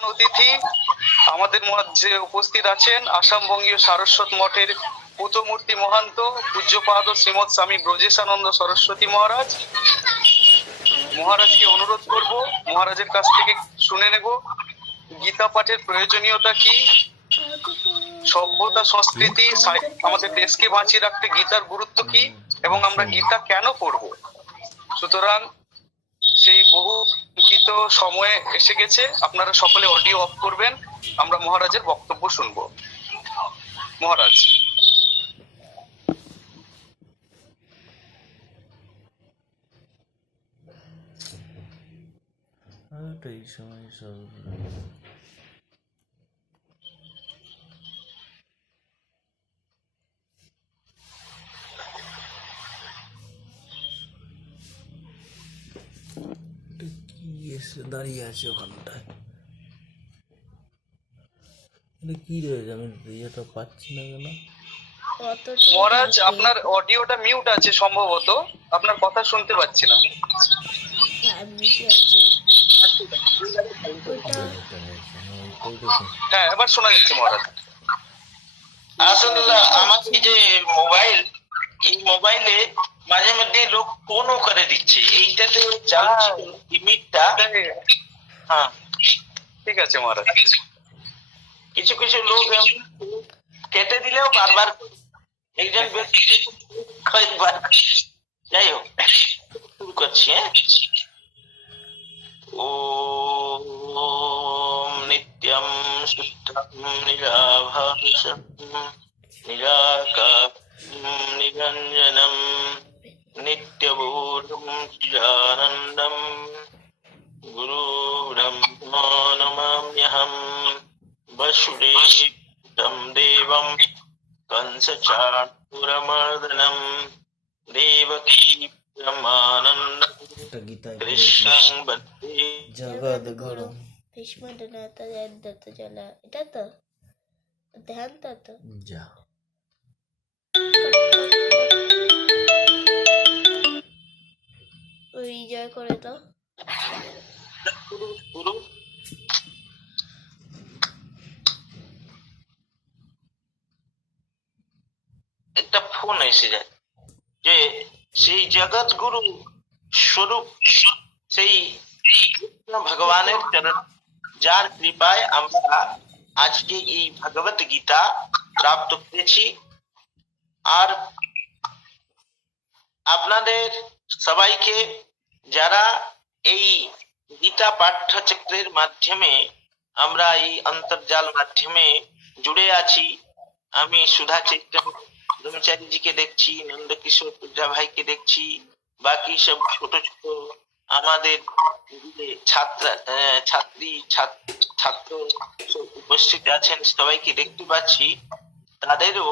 প্রধান অতিথি আমাদের মধ্যে উপস্থিত আছেন আসাম বঙ্গীয় সারস্বত মঠের পূতমূর্তি মহান্ত পূজ্যপাদ শ্রীমৎ স্বামী ব্রজেশানন্দ সরস্বতী মহারাজ। মহারাজকে অনুরোধ করব, মহারাজের কাছ থেকে শুনে নেব গীতা পাঠের প্রয়োজনীয়তা কি, সভ্যতা সংস্কৃতি আমাদের দেশকে বাঁচিয়ে রাখতে গীতার গুরুত্ব কি এবং আমরা গীতা কেন পড়ব। সুতরাং সেই বহু লিখিত সময়ে এসে গেছে, আপনারা সকলে অডিও অফ করবেন, আমরা মহারাজের বক্তব্য শুনব। মহারাজ। এই সময় সব কি এসে দাঁড়িয়ে আছে ওখানটায়, কি রয়েছে? আমি ইয়েটা পাচ্ছি না কেন? মহারাজ আপনার অডিওটা মিউট আছে, সম্ভবত আপনার কথা শুনতে পাচ্ছি না। হ্যাঁ, এবার শোনা যাচ্ছে মহারাজ। আসলে আমার এই যে এই মোবাইলে মাঝে মধ্যে লোক ফোনও করে দিচ্ছে, এইটাতে চালাচ্ছি লিমিটটা। হ্যাঁ ঠিক আছে মহারাজ। কিছু কিছু লোক কেটে দিলেও বারবার একজন ব্যক্তি কয়েকবার। যাই হোক, শুরু করছি। ওম নিত্যম শুদ্ধম নিরাভাসম নিরাকারম নিরঞ্জনম নিত্যবোধম চিদানন্দম গুরু ব্রহ্মা নমাম্যহম বসুদেবম দেবম कंसचाणूरमर्दनं देवकी ब्रह्मानन्दं कृष्णं वन्दे জগদ্গুরু। ভীষ্ম জলা, এটা তো ধ্যান তো যা রিজয় করে তো। গুরু একটা ফোন এসে যায় যে সেই জগৎ গুরু স্বরূপ সেই ভগবানের চরণ, যার কৃপায় আমরা আজকে এই ভগবত গীতা প্রাপ্ত করেছি। আর আপনাদের সবাইকে যারা এই গীতা পাঠ্যচক্রের মাধ্যমে আমরা এই অন্তর্জাল মাধ্যমে জুড়ে আছি, আমি সুধা চৈতন্য ব্রহ্মচারীজিকে দেখছি, নন্দকিশোর পূজা ভাইকে দেখছি, বাকি সব ছোট ছোট আমাদের ছাত্র উপস্থিত আছেন, সবাইকে দেখতে পাচ্ছি। তাদেরও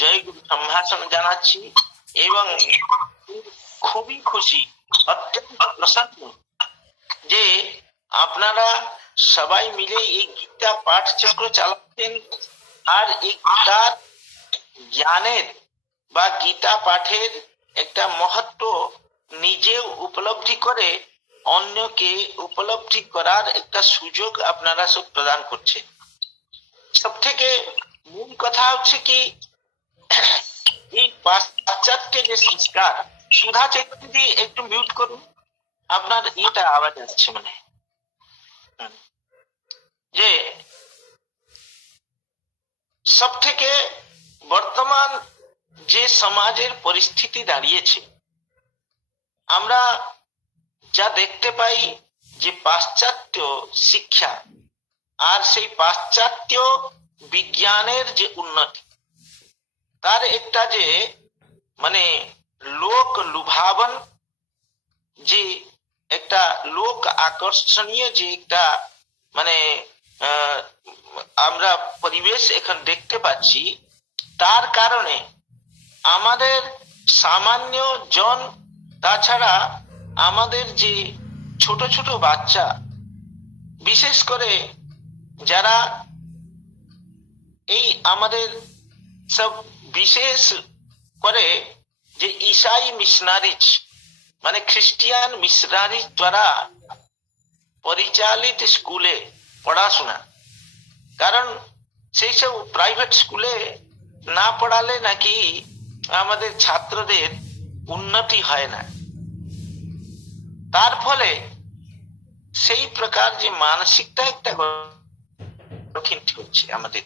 জয় গুরু সম্ভাষণ জানাচ্ছি এবং খুবই খুশি, অত্যন্ত প্রসন্ন যে আপনারা সবাই মিলে এই গীতা পাঠ চক্র চালাচ্ছেন। আর এই গীতার জ্ঞানের বা গীতা পাঠের একটা মহত্ব নিজেও উপলব্ধি করে অন্যকে উপলব্ধি করার একটা সুযোগ আপনারা সব প্রদান করছেন। সব থেকে মূল কথা হচ্ছে কি, এই পাশ্চাত্য যে সংস্কার, সুধা চৈতন্যজি একটু মিউট করুন, আপনার এটা আওয়াজ আসছে মানে, যে সব থেকে বর্তমান যে সমাজের পরিস্থিতি দাঁড়িয়েছে, আমরা যা দেখতে পাই যে পাশ্চাত্য শিক্ষা আর সেই পাশ্চাত্য বিজ্ঞানের যে উন্নতি, তার একটা যে মানে লোক লুভাবন, যে একটা লোক আকর্ষণীয় যে একটা মানে আমরা পরিবেশ এখন দেখতে পাচ্ছি, তার কারণে আমাদের সামান্য জন, তাছাড়া আমাদের যে ছোট ছোট বাচ্চা, বিশেষ করে যারা এই আমাদের সব বিশেষ করে যে ঈসাই মিশনারিজ মানে খ্রিস্টিয়ান মিশনারিজ দ্বারা পরিচালিত স্কুলে পড়াশোনা, কারণ সেই সব প্রাইভেট স্কুলে না পড়ালে নাকি আমাদের ছাত্রদের উন্নতি হয় না। তার ফলে সেই প্রকার যে মানসিকতা একটা কঠিন হচ্ছে আমাদের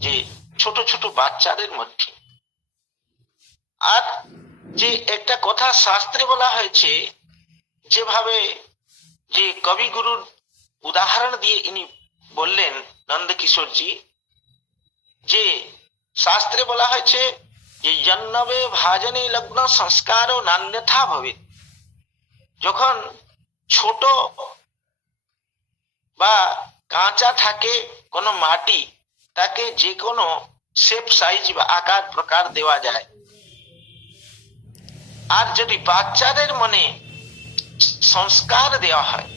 যে ছোট ছোট বাচ্চাদের মধ্যে। আর যে একটা কথা শাস্ত্রে বলা হয়েছে, যেভাবে যে কবিগুরুর উদাহরণ দিয়ে ইনি বললেন নন্দকিশোরজি, যে শাস্ত্রে বলা হয়েছে যে জন্মবে ভাজনে লগ্ন সংস্কার ও নান্যথা ভবে। যখন ছোট বা কাঁচা থাকে কোনো মাটি, তাকে যে কোনো শেপ সাইজ বা আকার প্রকার দেওয়া যায়। আর যদি বাচ্চাদের মনে সংস্কার দেওয়া হয়,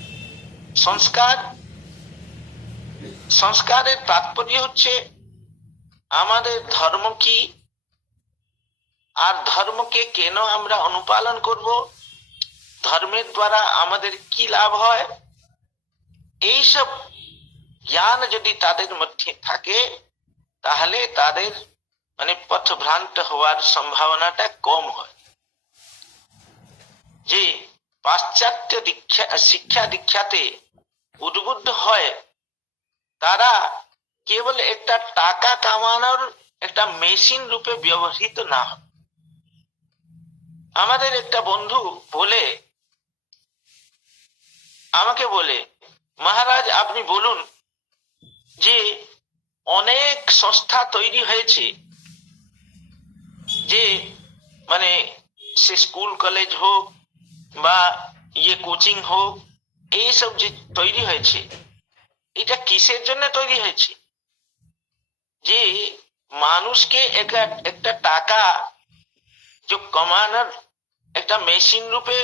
সংস্কারের তাৎপর্য হচ্ছে আমাদের ধর্ম কি, আর ধর্মকে কেন আমরা অনুপালন করব, ধর্মের দ্বারা আমাদের কি লাভ হয়, এইসব জ্ঞান যদি তাদের মধ্যে থাকে, তাহলে তাদের মানে পথভ্রান্ত হওয়ার সম্ভাবনাটা কম হয়। যে পাশ্চাত্য শিক্ষা দীক্ষাতে উদ্বুদ্ধ হয়, তারা কেবল একটা টাকা কামানোর একটা মেশিন রূপে ব্যবহৃত না হয়। আমাদের একটা বন্ধু আমাকে বলে, মহারাজ আপনি বলুন যে অনেক সংস্থা তৈরি হয়েছে, যে মানে সে স্কুল কলেজ হোক বা কোচিং হোক, এইসব যে তৈরি হয়েছে, এটা কিসের জন্য তৈরি হয়েছে? যে মানুষকে একটা টাকা যে কমানোর একটা মেশিন রূপে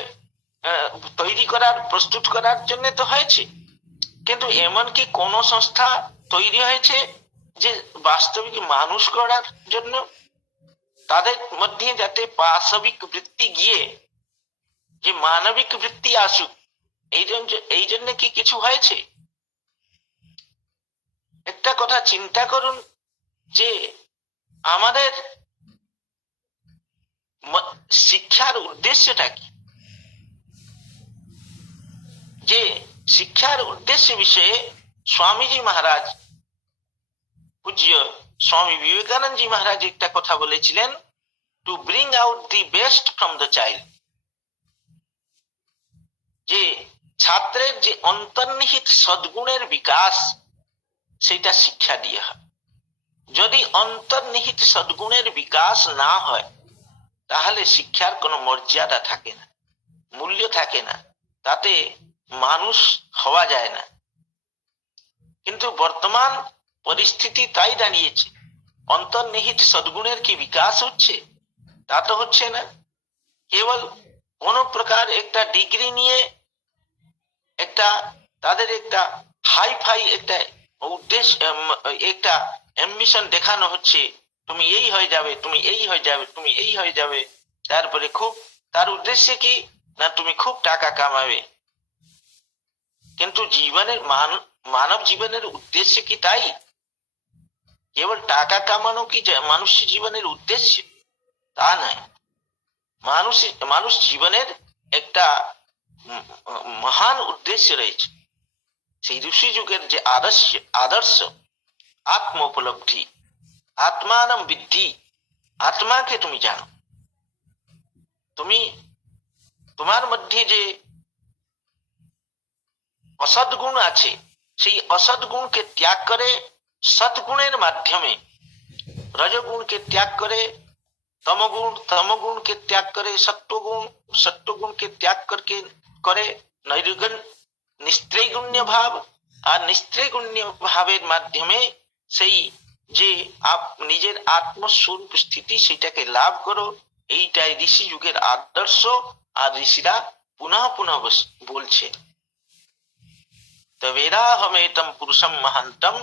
তৈরি করার, প্রস্তুত করার জন্য তো হয়েছে। কিন্তু এমন কি কোন সংস্থা তৈরি হয়েছে যে বাস্তবিক মানুষ করার জন্য? তাদের মধ্যে যাতে পাশবিক বৃত্তি গিয়ে যে মানবিক বৃত্তি আসুক, এই জন্য কি কিছু হয়েছে? একটা কথা চিন্তা করুন, যে আমাদের শিক্ষার উদ্দেশ্যটা কি? যে শিক্ষার উদ্দেশ্য বিষয়ে স্বামীজি মহারাজ, পূজ্য স্বামী বিবেকানন্দজি মহারাজ একটা কথা বলেছিলেন, to bring out the best from the child. যে ছাত্রের যে অন্তর্নিহিত সদ্গুণের বিকাশ, সেটা শিক্ষা দিয়ে হয়। যদি অন্তর্নিহিত সদ্গুণের বিকাশ না হয়, তাহলে শিক্ষার কোনো মর্যাদা থাকে না, মূল্য থাকে না, তাতে মানুষ হওয়া যায় না। কিন্তু বর্তমান পরিস্থিতি তাই দাঁড়িয়েছে, অন্তর্নিহিত সদ্গুণের কি বিকাশ হচ্ছে? তা তো হচ্ছে না। কেবল কোন প্রকার একটা ডিগ্রি নিয়ে তাদের একটা হাই ফাই একটা উদ্দেশ্য, একটা অ্যাম্বিশন দেখানো হচ্ছে, তুমি এই হয়ে যাবে, তুমি এই হয়ে যাবে, তুমি এই হয়ে যাবে। তারপরে তার উদ্দেশ্য কি না, তুমি খুব টাকা কামাবে। কিন্তু মানব জীবনের উদ্দেশ্য কি তাই? কেবল টাকা কামানো কি মানুষ জীবনের উদ্দেশ্য? তা নয়। মানুষ জীবনের একটা মহান উদ্দেশ্য রয়েছে। সেই ঋষি যুগের যে আদর্শ আত্ম উপলব্ধি, আত্মানম বিদ্ধি, আত্মাকে তুমি জানো। তোমার মধ্যে যে অসৎগুণ আছে, সেই অসৎগুণকে ত্যাগ করে সৎগুণের মাধ্যমে, রজগুণকে ত্যাগ করে তমগুণকে ত্যাগ করে সত্যগুণকে ত্যাগ করে নিস্ত্রৈগুণ্য ভাব, আর নিস্ত্রৈগুণ্য ভাবের মাধ্যমে সেই যে নিজের আত্মস্বরূপ স্থিতি, সেটাকে লাভ করো। এইটাই ঋষি যুগের আদর্শ। আর ঋষিরা পুনঃ পুনঃ বলছে, তবেরাহমেতম পুরুষম মহান্তম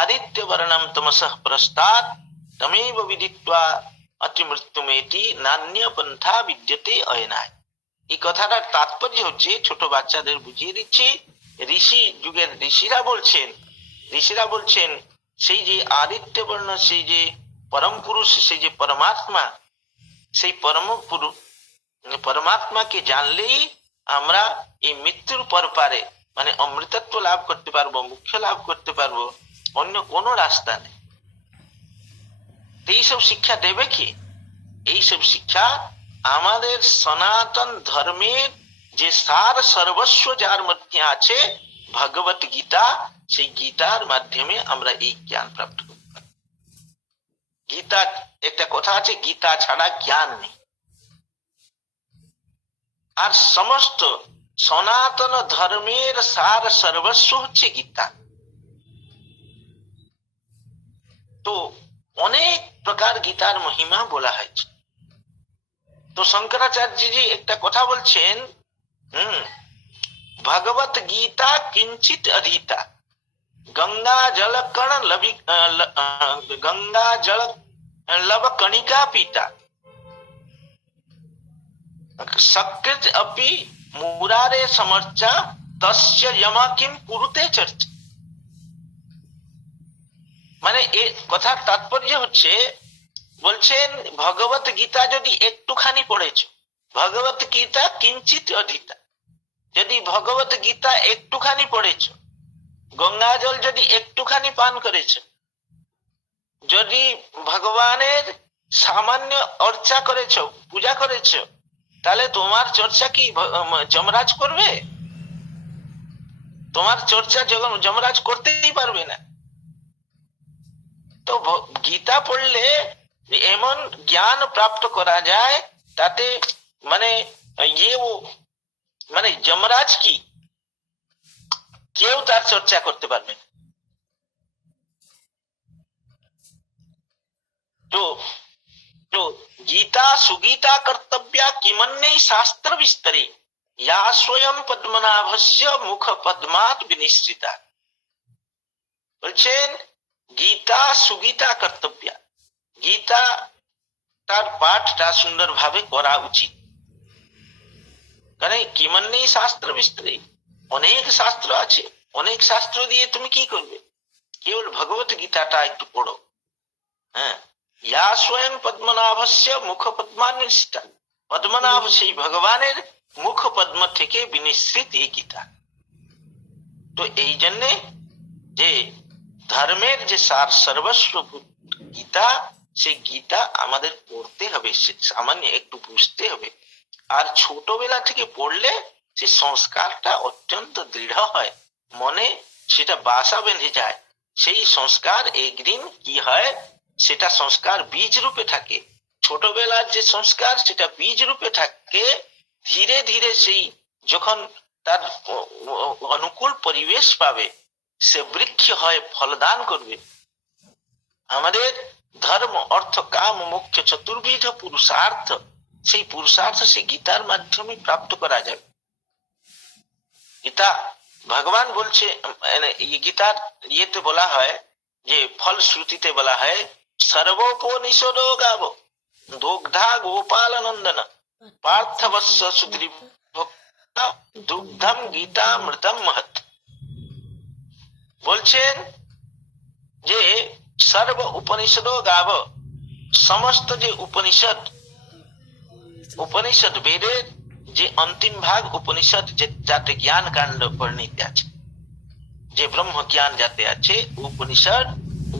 আদিত্য বর্ণম তমসঃ প্রস্তাৎ তমেব বিদিত্বা অতিমৃত্যুমেতি নান্য পন্থা বিদ্যতে অয়নায়। এই কথাটার তাৎপর্য হচ্ছে, ছোট বাচ্চাদের বুঝিয়ে দিচ্ছি, ঋষি যুগের ঋষিরা বলছেন সেই যে আদিত্য বর্ণ, সেই যে পরম পুরুষ, সেই যে পরমাত্মা, সেই পরমাত্মাকে জানলেই আমরা এই মৃত্যুর পর পারে মানে অমৃতত্ব লাভ করতে পারবো, মুখ্য লাভ করতে পারবো, অন্য কোনো রাস্তা নেই। এইসব শিক্ষা দেবে কি? এইসব শিক্ষা আমাদের সনাতন ধর্মের যে সার সর্বস্ব যার মধ্যে আছে ভগবত গীতা, সেই গীতার মাধ্যমে আমরা এই জ্ঞান প্রাপ্ত করতে পারি। গীতা, একটা কথা আছে, গীতা ছাড়া জ্ঞান নেই। আর সমস্ত সনাতন ধর্মের সার সর্বস্ব হচ্ছে গীতা। তো অনেক প্রকার গীতার মহিমা বলা হয়েছে। তো শঙ্করাচার্যজি একটা কথা বলছেন, ভগবত গীতা কিঞ্চিত অধীতা, গঙ্গা জল কণ গঙ্গা জল লব কণিকা পিতা, সকৃত অপি মুরারে সমর্চা তস্য যমা কিম কুরুতে চর্চা। মানে এই কথার তাৎপর্য হচ্ছে, বলছেন ভগবত গীতা যদি একটুখানি পড়েছো, ভগবত গীতা কিঞ্চিত অধীতা, যদি ভগবত গীতা একটুখানি পড়েছো, গঙ্গা জল যদি একটুখানি পান করেছো, যদি ভগবানের সামান্য অর্চা করেছো, পূজা করেছো, তাহলে তোমার চর্চা কি যমরাজ করবে? তোমার চর্চা যমরাজ করতেই পারবে না। তো গীতা পড়লে এমন জ্ঞান প্রাপ্ত করা যায়, তাতে মানে মানে যমরাজ কি কেউ তার চর্চা করতে পারবে না। তো গীতা সুগীতা কর্তব্যা কিমন্যৈ শাস্ত্র বিস্তরে ইয়া স্বয়ং পদ্মনাভস্য মুখ পদ্মাৎ বিনিশ্রিতা। বলছেন গীতা সুগীতা কর্তব্যা, গীতা তার পাঠটা সুন্দরভাবে করা উচিত। কারণ কিমন্যৈ শাস্ত্র বিস্তরে, অনেক শাস্ত্র আছে, অনেক শাস্ত্র দিয়ে তুমি কি করবে? কেবল ভগবত গীতাটা একটু পড়ো। হ্যাঁ, ইয়া স্বয়ং পদ্মনাভস্য মুখ পদ্মান্বিষ্টা, পদ্মনাভ সেই ভগবানের মুখ পদ্ম থেকে বিনিশ্রিত এই গীতা। তো এই জন্যে যে ধর্মের যে সার সর্বস্ব গীতা, সেই গীতা আমাদের পড়তে হবে, সামান্য একটু বুঝতে হবে। আর ছোটবেলা থেকে পড়লে সে সংস্কারটা অত্যন্ত দৃঢ় হয়, মনে সেটা বাসা বেঁধে যায়। সেই সংস্কার একদিন কি হয়, সেটা সংস্কার বীজ রূপে থাকে। ছোটবেলার যে সংস্কার সেটা বীজ রূপে থাকে, ধীরে ধীরে সেই যখন তার অনুকূল পরিবেশ পাবে, সে বৃক্ষ হয়, ফলদান করবে। আমাদের ধর্ম অর্থ কাম মোক্ষ চতুর্বিধ পুরুষার্থ, সেই পুরুষার্থ সেই গীতার মাধ্যমে প্রাপ্ত করা যাবে। গীতা ভগবান বলছে, গীতার ইয়েতে বলা হয় যে ফলশ্রুতিতে বলা হয়, সর্বোপনিষদো গাব দুগ্ধা গোপাল নন্দন পার্থবস্য সুদৃঢ় দুগ্ধম গীতামৃতম মহৎ। বলছেন যে সর্ব উপনিষদো গাব, সমস্ত যে উপনিষদ বেদের যে অন্তিম ভাগ উপনিষদ, যাতে জ্ঞান কাণ্ড বর্ণিত আছে, যে ব্রহ্ম জ্ঞান যাতে আছে,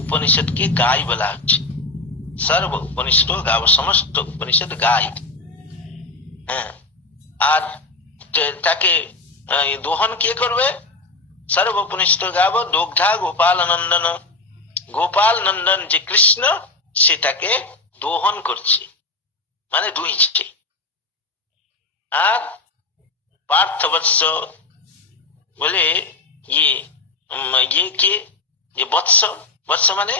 উপনিষদকে গাই বলা হচ্ছে। সর্ব উপনিষদ গাব, সমস্ত উপনিষদ গাই। হ্যাঁ, আর তাকে দোহন কে করবে? সর্ব উপনিষদ গাব দুগ্ধা গোপাল নন্দন, গোপাল নন্দন যে কৃষ্ণ, সেটাকে দোহন করছে, মানে দুইছে। আর পার্থবৎস বলে ইয়ে কে, যে বৎস, বৎস মানে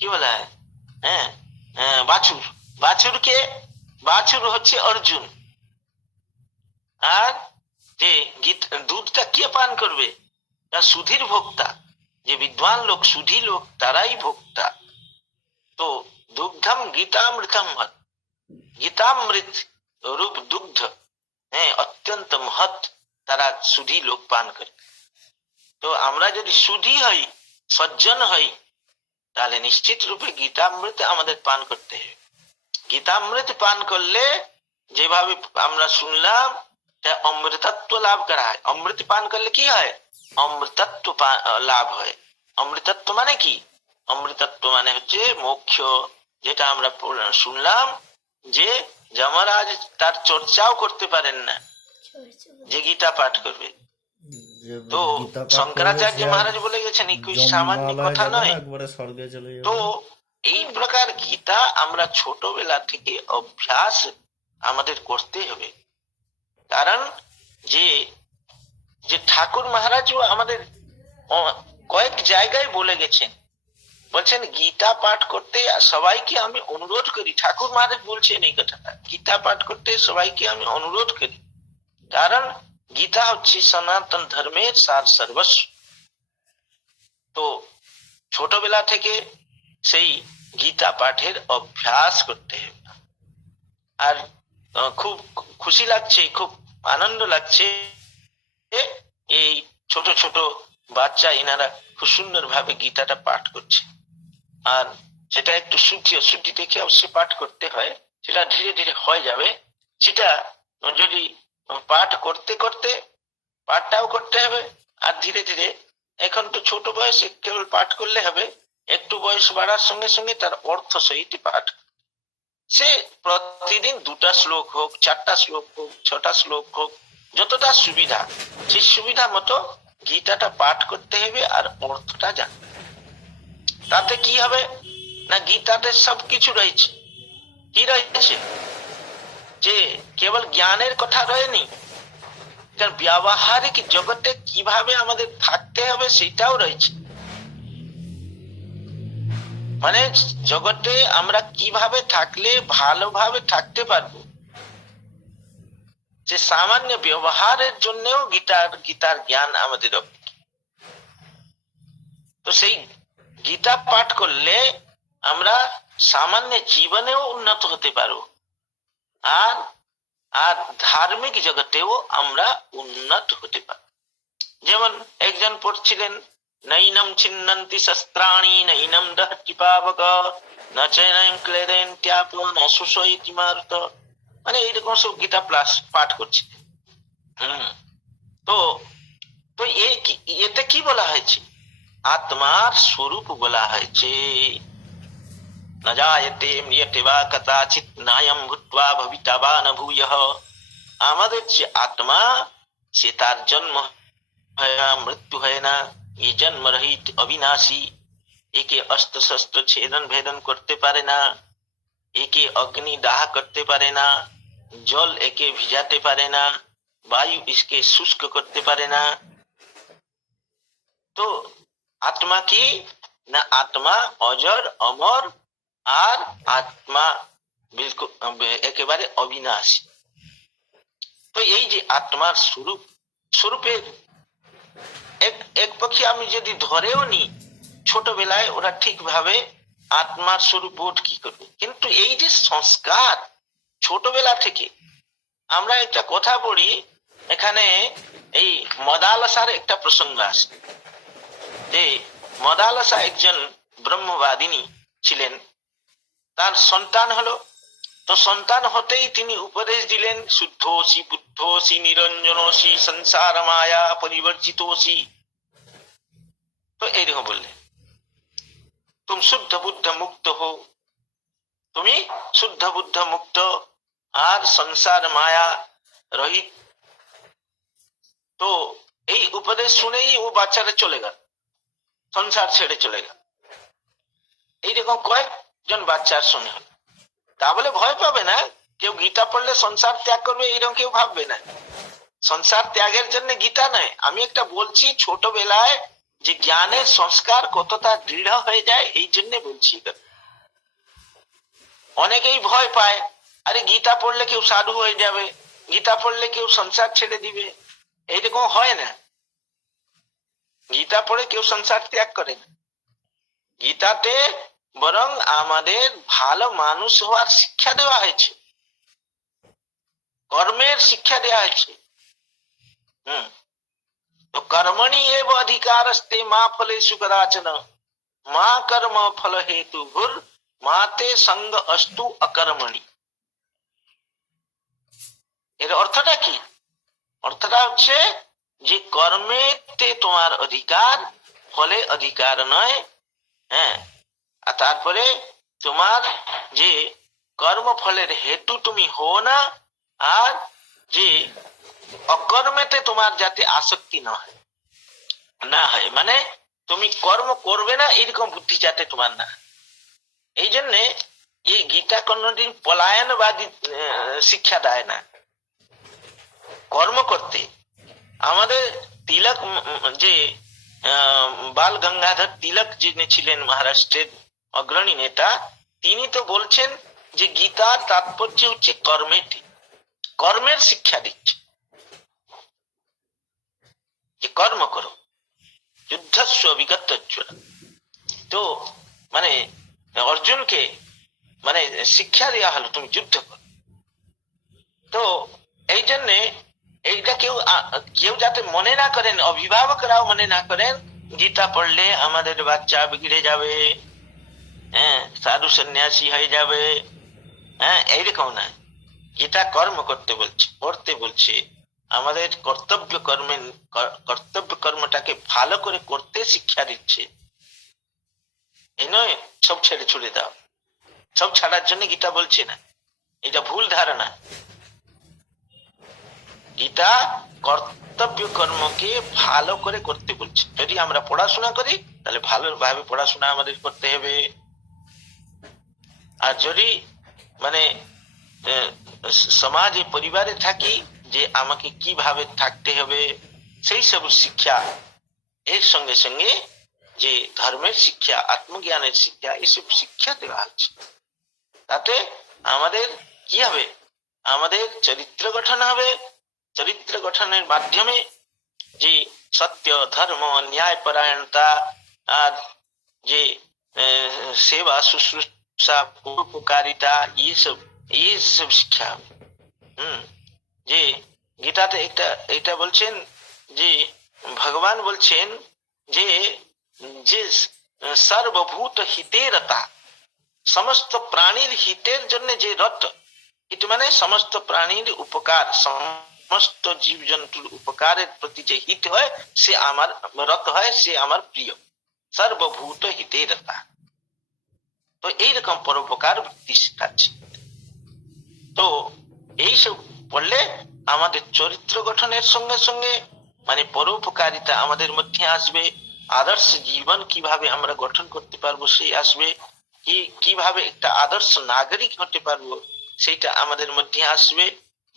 কি বলা হয়? হ্যাঁ, বাছুর, বাছুরকে, বাছুর হচ্ছে অর্জুন। আর যে দুধটা কে পান করবে? সুধীর ভোক্তা, যে বিদ্বান লোক, সুধী লোক, তারাই ভোক্তা। তো দুগ্ধম গীতামৃতম মহৎ, গীতামৃত রূপ দুগ্ধ, হ্যাঁ, অত্যন্ত মহৎ, তারা সুধী লোক পান করে। তো আমরা যদি সুধী হই, সজ্জন হই, তাহলে নিশ্চিত রূপে গীতামৃত আমাদের পান করতে হবে। গীতামৃত পান করলে যেভাবে আমরা শুনলাম অমৃতত্ব লাভ করা হয়। অমৃত পান করলে কি হয়? অমৃতত্ব লাভ হয়। অমৃতত্ব মানে কি? অমৃতত্ব মানে হচ্ছে মোক্ষ। যেটা আমরা শুনলাম যে যমরাজ তার চর্চাও করতে পারেন না, যে গীতা পাঠ করবে। যে তো গীতা পাঠ করবে শঙ্করাচার্য সে আর মহারাজ বলে গেছেন একুশ সামান্য জমমালায় কথা যাবে না, নয়। একবারে স্বর্গে চলে যাবে। তো এই প্রকার গীতা আমরা ছোটবেলা থেকে অভ্যাস আমাদের করতে হবে। কারণ যে যে ঠাকুর মহারাজও আমাদের কয়েক জায়গায় বলে গেছেন, বলছেন গীতা পাঠ করতে সবাইকে আমি অনুরোধ করি। ঠাকুর মহারাজ বলছেন এই কথাটা, গীতা পাঠ করতে সবাইকে আমি অনুরোধ করি। কারণ গীতা হচ্ছে সনাতন ধর্মের সার সর্বস্ব। তো ছোটবেলা থেকে সেই গীতা পাঠের অভ্যাস করতে হবে। আর খুব খুশি লাগছে, খুব আনন্দ লাগছে, এই ছোট ছোট বাচ্চা এনারা খুব সুন্দর ভাবে গীতাটা পাঠ করছে। আর সেটা একটু শুদ্ধি দেখে অবশ্যই পাঠ করতে হয়, সেটা ধীরে ধীরে হয়ে যাবে। সেটা যদি পাঠ করতে করতে পাঠটাও করতে হবে, আর ধীরে ধীরে, এখন তো ছোট বয়সে কেবল পাঠ করলে হবে, একটু বয়স বাড়ার সঙ্গে সঙ্গে তার অর্থ সহিত পাঠ। সে প্রতিদিন 2টা শ্লোক হোক, 4টা শ্লোক হোক, 6টা শ্লোক হোক, যতটা সুবিধা, সেই সুবিধা মতো গীতাটা পাঠ করতে হবে আর অর্থটা জান। তাতে কি হবে না, গীতাতে সবকিছু রয়েছে। কি রয়েছে? যে কেবল জ্ঞানের কথা রয়নি, ব্যবহারিক জগতে কিভাবে আমাদের থাকতে হবে সেটাও রয়েছে। মানে জগতে আমরা কিভাবে থাকলে ভালোভাবে থাকতে পারবো, যে সামান্য ব্যবহারের জন্যও গীতার জ্ঞান আমাদের। তো সেই গীতা পাঠ করলে আমরা সামান্য জীবনেও উন্নত হতে পারবো, আর আর ধার্মিক জগতেও আমরা উন্নত হতে পারবো। যেমন একজন পড়ছিলেন, নৈনম ছিন্নন্তি শস্ত্রাণি নৈনম দহতি পাবক ন চৈনম ক্লেদন্ত্যাপো ন শুষয়তি মারুত। মানে এইরকম সব গীতা পাঠ করছে। তো তো এতে কি বলা হয়েছে? আত্মার স্বরূপ বলা হয়েছে। न जायते म्रियते वा कदाचित नायम भूत्वा भविता वा न भूयः। আমাদের যে আত্মা, সে তার জন্ম হয় না, মৃত্যু হয় না, এই জন্ম রহিত অবিনাশী। একে অস্ত্র শস্ত্র ছেদন ভেদন করতে পারে না, একে অগ্নি দাহ করতে পারে না, জল একে ভিজাতে পারে না, বায়ু इसके শুষ্ক করতে পারে না। তো আত্মা কি না, আত্মা অজর অমর, আর আত্মা বিলকুল একেবারে অবিনাশী। তো এই যে আত্মার স্বরূপের এক পক্ষে আমি যদি ধরেও নি, ছোটবেলায় ওরা ঠিকভাবে আত্মার স্বরূপ বোধ কি করবে। কিন্তু এই যে সংস্কার ছোটবেলা থেকে, আমরা একটা কথা পড়ি, এখানে এই মদালসার একটা প্রসঙ্গ আসে, যে মদালসা একজন ব্রহ্মবাদিনী ছিলেন, তার সন্তান হলো। তো সন্তান হতেই তিনি উপদেশ দিলেন, শুদ্ধোসি বুদ্ধোসি নিরঞ্জনোসি সংসার মায়া পরিবর্জিতোসি। তো এইরকম বললেন, তুমি শুদ্ধ বুদ্ধ মুক্ত হো, তুমি শুদ্ধ বুদ্ধ মুক্ত আর সংসার মায়া রহিত। তো এই উপদেশ শুনেই ও বাচ্চারা চলে গেল, সংসার ছেড়ে চলে গেল। এইরকম কয়েকজন বাচ্চার সঙ্গে হল। তা বলে ভয় পাবে না, কেউ গীতা পড়লে সংসার ত্যাগ করবে এরকম কেউ ভাববে না। সংসার ত্যাগের জন্য গীতা নয়, আমি একটা বলছি ছোটবেলায় যে জ্ঞানের সংস্কার কতটা দৃঢ় হয়ে যায়, এই জন্য বলছি। অনেকেই ভয় পায়, আরে গীতা পড়লে কেউ সাধু হয়ে যাবে, গীতা পড়লে কেউ সংসার ছেড়ে দিবে। এইরকম হয় না, গীতা পড়ে কেউ সংসার ত্যাগ করে না। গীতাতে বরং আমাদের ভালো মানুষ হওয়ার শিক্ষা দেওয়া হয়েছে, কর্মের শিক্ষা দেওয়া হয়েছে। तो कर्मणि एव अधिकारस्ते मा फलेषु कदाचन মা কর্ম ফল হেতু ভুর মাতে সঙ্গ অস্তু অকর্মণি। এর অর্থটা কি? অর্থটা হচ্ছে যে কর্মেতে তোমার অধিকার, ফলে অধিকার নয়। হ্যাঁ, আর তারপরে তোমার যে কর্মফলের হেতু তুমি হো না, আর যে অকর্মেতে তোমার যাতে আসক্তি না হয়, মানে তুমি কর্ম করবে না এরকম বুদ্ধি যাতে তোমার না। এই জন্যে এই গীতা কোনদিন পলায়নবাদী শিক্ষা দেয় না, কর্ম করতে। আমাদের তিলক, যে বাল গঙ্গাধর তিলক যিনি ছিলেন মহারাষ্ট্রের অগ্রণী নেতা, তিনি তো বলছেন যে গীতার তাৎপর্য হচ্ছে কর্মের শিক্ষা দিচ্ছে, যে কর্ম করো, যুদ্ধস্ব বিগতজ্জ্বল। তো মানে অর্জুনকে মানে শিক্ষা দেওয়া হলো তুমি যুদ্ধ করো। তো এই জন্যে এইটা কেউ যাতে মনে না করেন, অভিভাবকরাও মনে না করেন গীতা পড়লে আমাদের বাচ্চা বিগড়ে যাবে, হ্যাঁ, সাধু সন্ন্যাসী হয়ে যাবে, হ্যাঁ, এইরকম না। গীতা কর্ম করতে বলছে, পড়তে বলছে, আমাদের কর্তব্য কর্মটাকে ভালো করে করতে শিক্ষা দিচ্ছে। এই নয় সব ছেড়ে ছুড়ে দাও, সব ছাড়ার জন্য গীতা বলছে না, এটা ভুল ধারণা। গীতা কর্তব্য কর্মকে ভালো করে করতে বলছে। যদি আমরা পড়াশোনা করি তাহলে ভালোভাবে পড়াশোনা আমাদের করতে হবে, আর যদি মানে সমাজে পরিবারে থাকি যে আমাকে কিভাবে থাকতে হবে সেই সব শিক্ষা, এর সঙ্গে সঙ্গে যে ধর্মের শিক্ষা, আত্মজ্ঞানের শিক্ষা, এসব শিক্ষা দেওয়া হচ্ছে। তাতে আমাদের কি হবে? আমাদের চরিত্র গঠন হবে। চরিত্র গঠনের মাধ্যমে যে সত্য, ধর্ম, ন্যায় পরায়ণতা, আর যে সেবা, শুশ্রূষা, উপকারিতা, এইসব শিক্ষা হবে। যে গীতাতে এটা বলছেন যে ভগবান বলছেন যে সর্বভূত হিতেরতা, সমস্ত প্রাণীর হিতের জন্য যে রত, এটা মানে সমস্ত প্রাণীর উপকার, সমস্ত জীব জন্তুর উপকারের প্রতি যে হিত হয়, সে আমার রত হয়, সে আমার প্রিয়। সর্বভূত হিতেরতা, তো এইরকম পরোপকার বৃত্তি শেখাচ্ছে। তো এইসব পড়লে আমাদের চরিত্র গঠনের সঙ্গে সঙ্গে মানে পরোপকারিতা আমাদের মধ্যে আসবে। আদর্শ জীবন কিভাবে আমরা গঠন করতে পারবো সেই আসবে, কিভাবে একটা আদর্শ নাগরিক হতে পারবো সেটা আমাদের মধ্যে আসবে।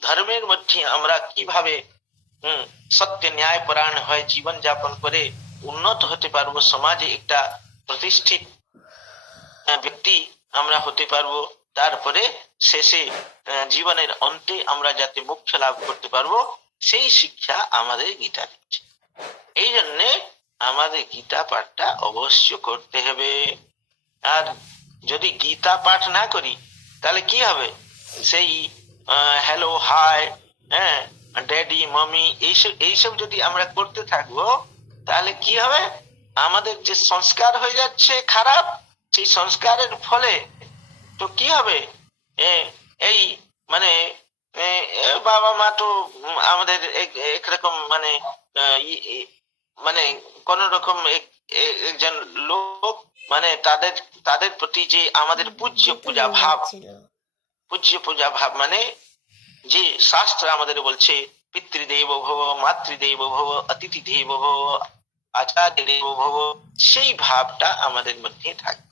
ধর্মের মধ্যে আমরা কিভাবে সত্য ন্যায় পরায়ণ হয় জীবন যাপন করে উন্নত হতে পারবো, সমাজে একটা প্রতিষ্ঠিত ব্যক্তি আমরা হতে পারবো, তারপরে শেষে জীবনের অন্তে আমরা যাতে মোক্ষ লাভ করতে পারবো, সেই শিক্ষা আমাদের গীতা দিচ্ছে। এই জন্যে আমাদের গীতা পাঠটা অবশ্য করতে হবে। আর যদি গীতা পাঠ না করি তাহলে কি হবে? সেই হ্যালো, হাই, হ্যাঁ, ড্যাডি, মামি, এইসব যদি আমরা করতে থাকবো তাহলে কি হবে? আমাদের যে সংস্কার হয়ে যাচ্ছে খারাপ, সেই সংস্কারের ফলে তো কি হবে? এই মানে বাবা মা তো আমাদের একরকম মানে মানে কোন রকম একজন লোক, মানে তাদের প্রতি যে আমাদের পূজ্য পূজা ভাব, মানে যে শাস্ত্র আমাদের বলছে পিতৃদেব ভব, মাতৃদেব ভব, অতিথি দেব ভব, আচার্য দেব ভব, সেই ভাবটা আমাদের মধ্যে থাকে।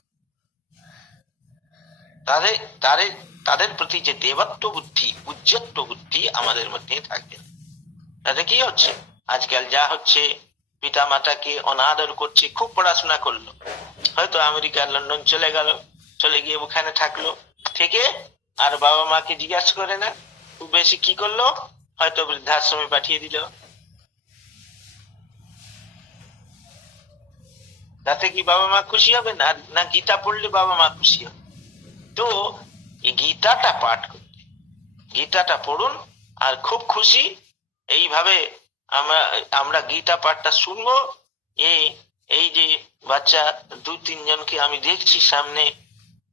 তাদের প্রতি যে দেবত্ব বুদ্ধি, পূজ্যত্ব বুদ্ধি আমাদের মধ্যে থাকে। তাতে কি হচ্ছে? আজকাল যা হচ্ছে, পিতা মাতাকে অনাদর করছে। খুব পড়াশোনা করলো, হয়তো আমেরিকা, লন্ডন চলে গিয়ে ওখানে থাকলো, থেকে আর বাবা মাকে জিজ্ঞাসা করে না। খুব বেশি কি করলো? হয়তো বৃদ্ধাশ্রমে পাঠিয়ে দিল। তাতে কি বাবা মা খুশি হবে? না গীতা পড়লে বাবা মা খুশি হবে? তো এই গীতাটা পাঠ করতে, গীতাটা পড়ুন আর খুব খুশি। এইভাবে আমরা আমরা গীতা পাঠটা শুনবো। এই এই যে বাচ্চা 2-3 জনকে আমি দেখছি সামনে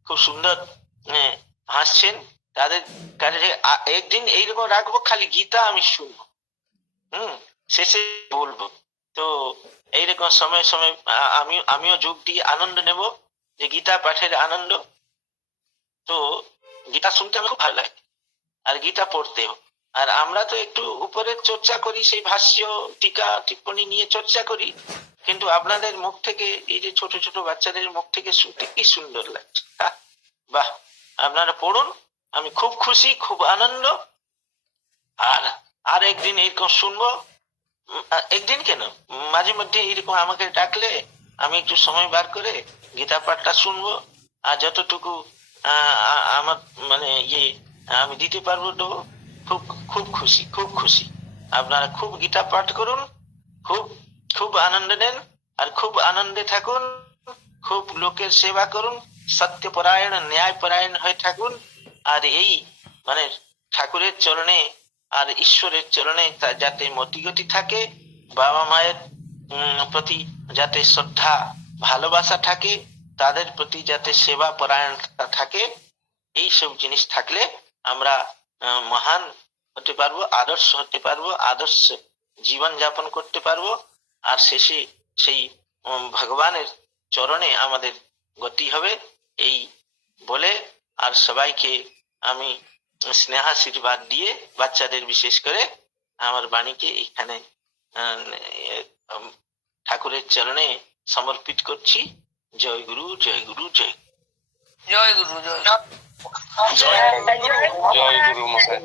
খুব সুন্দর হাসছেন, তাদের কাছে একদিন এইরকম রাখবো, খালি গীতা আমি শুনবো, শেষে বলবো। তো এইরকম সময় সময় আমিও যোগ দিয়ে আনন্দ নেব, যে গীতা পাঠের আনন্দ। তো গীতা শুনতে আমার খুব ভালো লাগে, আর গীতা পড়তেও। আর আমরা তো একটু উপরে চর্চা করি, সেই ভাষ্য টিকা টিপ্পণী নিয়ে চর্চা করি, কিন্তু আপনাদের মুখ থেকে, এই যে ছোট ছোট বাচ্চাদের মুখ থেকে শুনতে কি সুন্দর লাগছে। বাহ, আপনারা পড়ুন, আমি খুব খুশি, খুব আনন্দ। আর একদিন এরকম শুনবো, একদিন কেন, মাঝে মধ্যে এরকম আমাকে ডাকলে আমি একটু সময় বার করে গীতা পাঠটা শুনবো। আর যতটুকু আমার মানে আমি দিতে পারবো, তো খুব খুব খুশি, খুব খুশি। আপনারা খুব গীতা পাঠ করুন, খুব খুব আনন্দ নেন, আর খুব আনন্দে থাকুন, খুব লোকের সেবা করুন, সত্যপরায়ণ ন্যায়পরায়ণ হয়ে থাকুন। আর এই মানে ঠাকুরের চরণে আর ঈশ্বরের চরণে যাতে মতিগতি থাকে, বাবা মায়ের প্রতি যাতে শ্রদ্ধা ভালোবাসা থাকে, তাদের প্রতি যাতে সেবা পরায়ণতা থাকে, এই সব জিনিস থাকলে আমরা মহান হতে পারবো, আদর্শ হতে পারবো, আদর্শ জীবন যাপন করতে পারবো। আর শেষে সেই ভগবানের চরণে আমাদের গতি হবে। এই বলে আর সবাইকে আমি স্নেহাশীর্বাদ দিয়ে, বাচ্চাদের বিশেষ করে আমার বাণীকে এখানে ঠাকুরের চরণে সমর্পিত করছি। জয় গুরু, জয় গুরু, জয় জয় গুরু, জয় জয় গুরু মহারাজ।